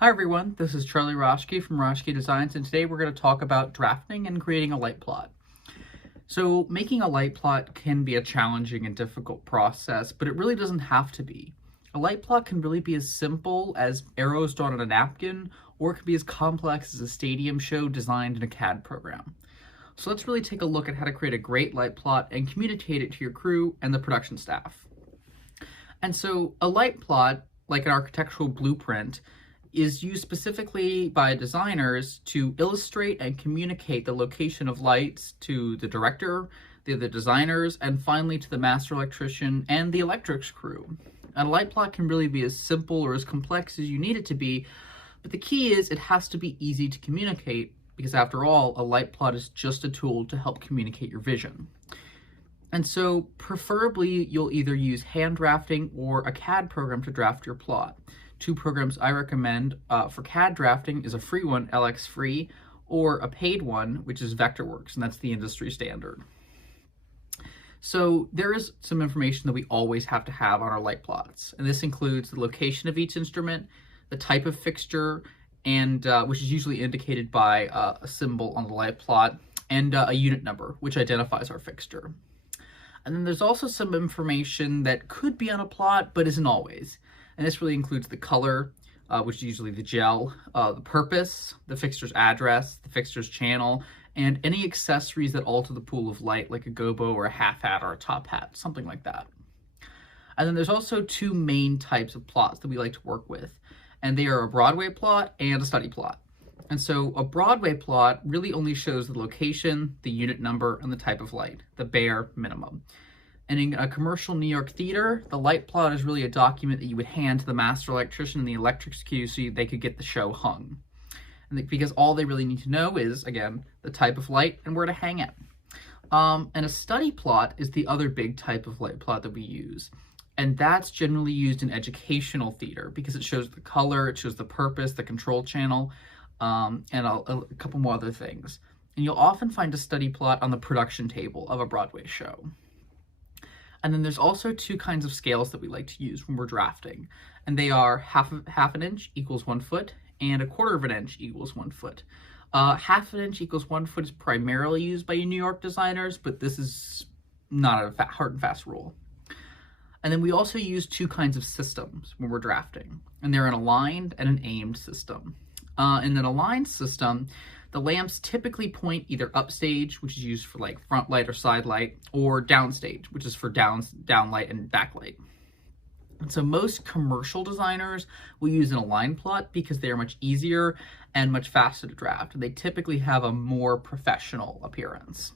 Hi everyone, this is Charlie Roschke from Roschke Designs, and today we're going to talk about drafting and creating a light plot. So making a light plot can be a challenging and difficult process, but it really doesn't have to be. A light plot can really be as simple as arrows drawn on a napkin, or it can be as complex as a stadium show designed in a CAD program. So let's really take a look at how to create a great light plot and communicate it to your crew and the production staff. And so a light plot, like an architectural blueprint, is used specifically by designers to illustrate and communicate the location of lights to the director, the other designers, and finally to the master electrician and the electrics crew. And a light plot can really be as simple or as complex as you need it to be, but the key is it has to be easy to communicate, because after all, a light plot is just a tool to help communicate your vision. And so preferably you'll either use hand drafting or a CAD program to draft your plot. Two programs I recommend for CAD drafting is a free one, LX Free, or a paid one, which is Vectorworks, and that's the industry standard. So there is some information that we always have to have on our light plots, and this includes the location of each instrument, the type of fixture, and which is usually indicated by a symbol on the light plot, and a unit number, which identifies our fixture. And then there's also some information that could be on a plot, but isn't always. And this really includes the color, which is usually the gel, the purpose, the fixture's address, the fixture's channel, and any accessories that alter the pool of light, like a gobo or a half hat or a top hat, something like that. And then there's also two main types of plots that we like to work with, and they are a Broadway plot and a study plot. And so a Broadway plot really only shows the location, the unit number, and the type of light, the bare minimum. And in a commercial New York theater, the light plot is really a document that you would hand to the master electrician and the electrics crew so they could get the show hung. And because all they really need to know is, again, the type of light and where to hang it. And a study plot is the other big type of light plot that we use. And that's generally used in educational theater because it shows the color, it shows the purpose, the control channel, and a couple more other things. And you'll often find a study plot on the production table of a Broadway show. And then there's also two kinds of scales that we like to use when we're drafting. And they are half an inch equals 1 foot, and 1/4 of an inch equals 1 foot. Half an inch equals 1 foot is primarily used by New York designers, but this is not a hard and fast rule. And then we also use two kinds of systems when we're drafting. And they're an aligned and an aimed system. In an aligned system, the lamps typically point either upstage, which is used for like front light or side light, or downstage, which is for down light and backlight. And so most commercial designers will use an aligned plot because they are much easier and much faster to draft. And they typically have a more professional appearance.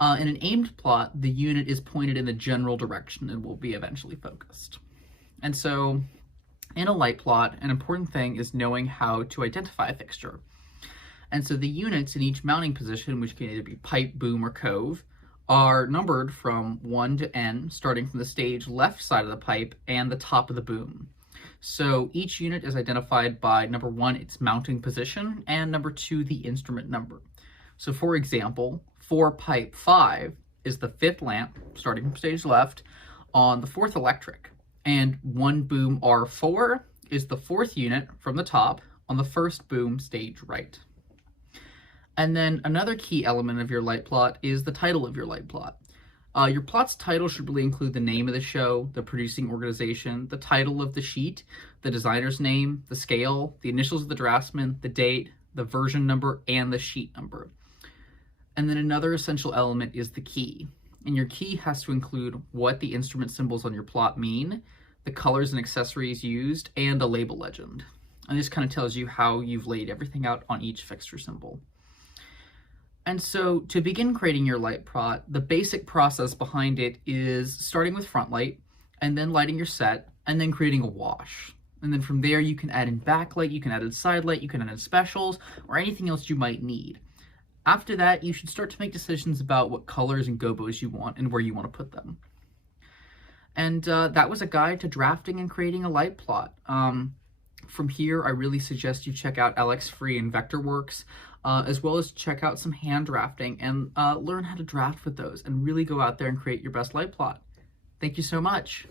In an aimed plot, the unit is pointed in the general direction and will be eventually focused. And so in a light plot, an important thing is knowing how to identify a fixture. And so the units in each mounting position, which can either be pipe, boom, or cove, are numbered from 1 to N, starting from the stage left side of the pipe and the top of the boom. So each unit is identified by number 1, its mounting position, and number 2, the instrument number. So for example, for pipe 5 is the 5th lamp, starting from stage left, on the 4th electric. And 1 boom R4 is the 4th unit from the top on the 1st boom stage right. And then another key element of your light plot is the title of your light plot. Your plot's title should really include the name of the show, the producing organization, the title of the sheet, the designer's name, the scale, the initials of the draftsman, the date, the version number, and the sheet number. And then another essential element is the key. And your key has to include what the instrument symbols on your plot mean, the colors and accessories used, and a label legend. And this kind of tells you how you've laid everything out on each fixture symbol. And so to begin creating your light plot, the basic process behind it is starting with front light, and then lighting your set, and then creating a wash. And then from there you can add in backlight, you can add in side light, you can add in specials, or anything else you might need. After that, you should start to make decisions about what colors and gobos you want and where you want to put them. And that was a guide to drafting and creating a light plot. From here, I really suggest you check out LX Free and Vectorworks, as well as check out some hand drafting and learn how to draft with those and really go out there and create your best light plot. Thank you so much.